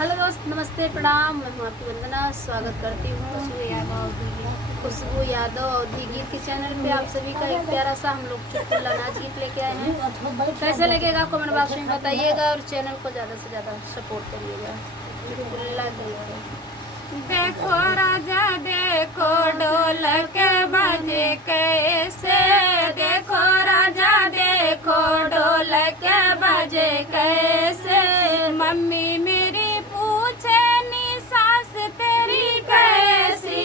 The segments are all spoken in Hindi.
हेलो दोस्त, नमस्ते, प्रणाम। मैं हूँ आपकी वंदना। स्वागत करती हूँ खुशबू यादव अवधी गीत के चैनल पे। आप सभी का एक प्यारा सा हम लोग चुटकुला नाच गीत लेके आए हैं। कैसे लगेगा कमेंट बॉक्स में बताइएगा और चैनल को ज़्यादा से ज़्यादा सपोर्ट करिएगा। चुटकुला देखो राजा देखो ढोलक बजे कैसे, देखो राजा देखो ढोलक बजे कैसे। मम्मी मेरी पूछे नी सास तेरी कैसी,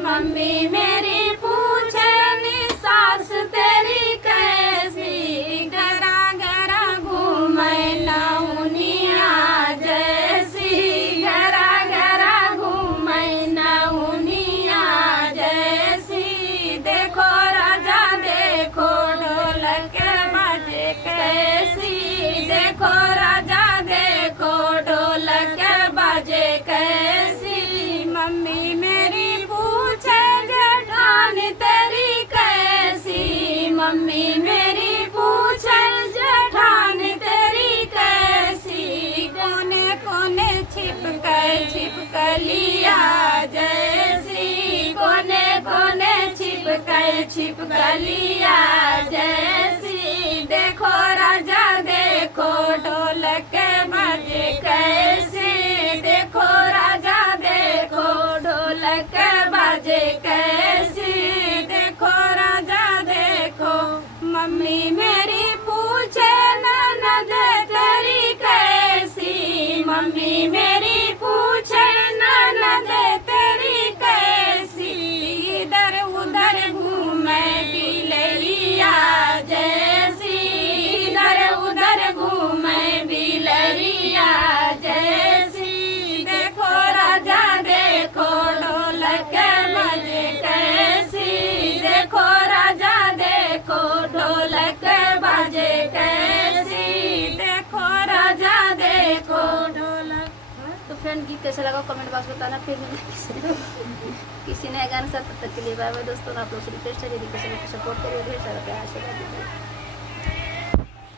मम्मी मेरी पूछे नी सास तेरी कैसी। गरा गरा घूमे नौनिया जैसी, गरा गरा घूमे नौनिया जैसी। देखो राजा देखो ढोलक बजे कैसी, देखो राजा देखो ढोलक बजे कैसी। मम्मी मेरी पूछे जेठान तेरी कैसी, मम्मी मेरी पूछे जेठान तेरी कैसी। कोने कोने छिपकलिया जैसी, कोने कोने छिपकलिया जैसी। देखो राजा देखो ढोलक बजे कैसी, देखो राजा देखो ढोलक बजे कैसी। देखो राजा देखो मम्मी मेरी पूछे ननद तेरी कैसी, मम्मी मेरी पूछे ननद तेरी कैसी। इधर उधर घूमे बिलरिया जैसी, इधर उधर घूमे बिलरिया जैसी। देखो राजा देखो ढोलक बजे कैसी, देखो राजा देखो ढोलक बजे कैसी। देखो राजा देखो ढोलक। तो फ्रेंड, गीत कैसा लगा कमेंट बॉक्स में बताना। फिर मिलेंगे किसी नए गाने साथ। तब तक के लिए बाय बाय दोस्तों। आप लोग से रिक्वेस्ट है, यदि किसी को सपोर्ट करिए, ढेर सारा प्यार से।